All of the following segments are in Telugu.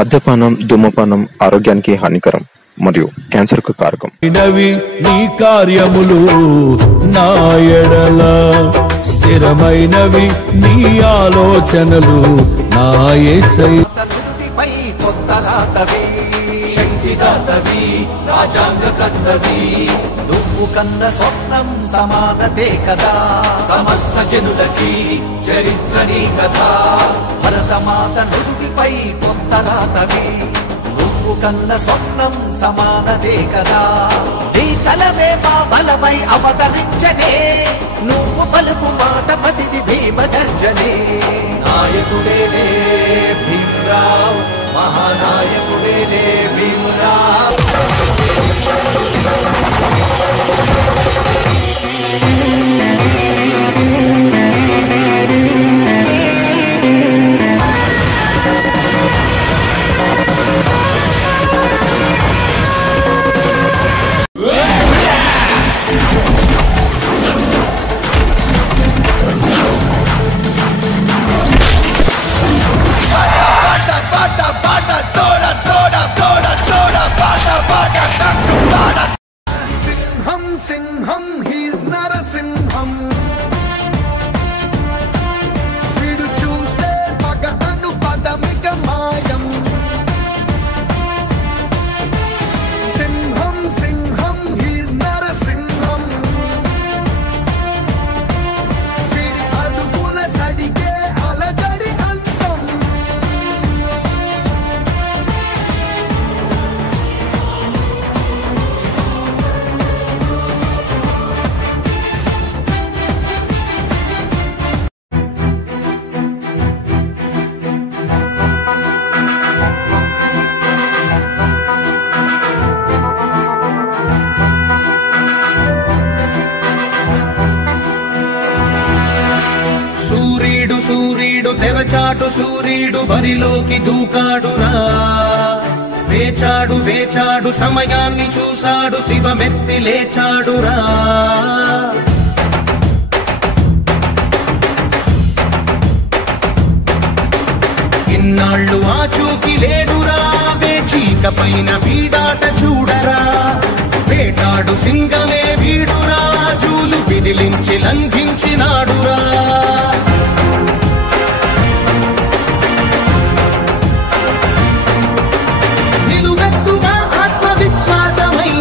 మద్యపానం, ధూమపానం ఆరోగ్యానికి హానికరం మరియు క్యాన్సర్ కు కారకం. నీ కార్యములు నా ఎడల స్థిరమైనవి, నీ ఆలోచనలు నా యేసయ్యపై కొత్తలాతవి, శక్తిదాతవి, రాజాంగకర్తవి, నువ్వు కన్న స్వప్నం సమానతే కదా, సమస్త జనులకి చరిత్రని కదా. భరతమాత నుదుటిపై కొత్తలాతవి, నువ్వు కన్న స్వప్నం సమానతే కదా. నీ కలమే మా బలమై అవతరించనే, నువ్వు పలుకు మాట పతిది భీమగర్జనే. నాయకుడేలే భీమరావ్, మహానాయకుడేలే భీమరావ్. సింహం హీస్ నరసింహం, వీడు చూస్తే పగ అను పదమిక మాయం. సింహం సింహం హీస్ నరసింహం, వీడి అడుగుల సడిగే అలజడి అంతం. సూర్యుడు తెరచాటు సూర్యుడు బరిలోకి దూకాడురా, వేచాడు సమయాన్ని చూశాడు, శివమెత్తి లేచాడురా. ఇన్నాళ్ళు ఆచూకి లేడురా, వేచీక పైన వీడాట చూడరా. వేటాడు సింగమే వీడురా, జూలు విదిలించి లంఘించినాడురా. నిలువెత్తుగా ఆత్మవిశ్వాసమై,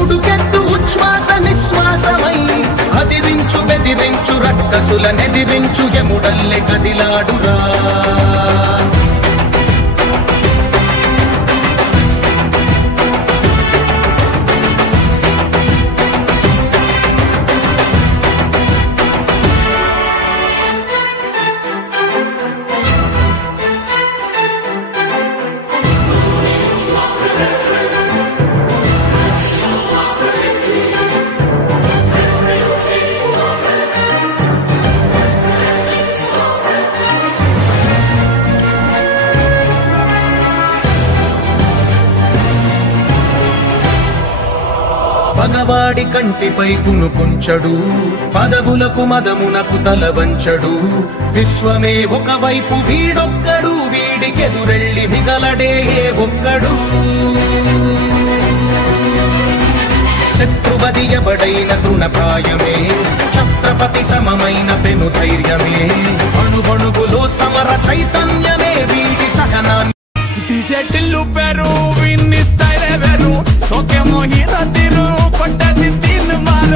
ఉడుకెత్తు ఉచ్ఛ్వాస నిశ్వాసమై, అదిరించు బెదిరించు రక్కసుల నెదిరించు యముడల్లె కదిలాడురా. పగవాడి కంటిపై కునుకొంచడు, పదవులకు మదమునకు తల వంచడు. విశ్వమే ఒకవైపు వీడొక్కడు, వీడికెదురెళ్ళి మిగలడే ఏ ఒక్కడు. శత్రువదియబడైన తృణప్రాయమే, ఛత్రపతి సమమైన పెను ధైర్యమే. అణువణువులో సమర చైతన్యమే వీడి సహనాన్ని. ಡಿಜೆಟಿಲ್ಲು ಪೆರು ವಿನ್ನಿ ಸ್ಟೈಲ್ ವೆರು ಸೋಕೆ ಮೋಹಿನ ತಿರು ಕೊಟ್ಟದಿ ತಿನ್ ಮಾರ.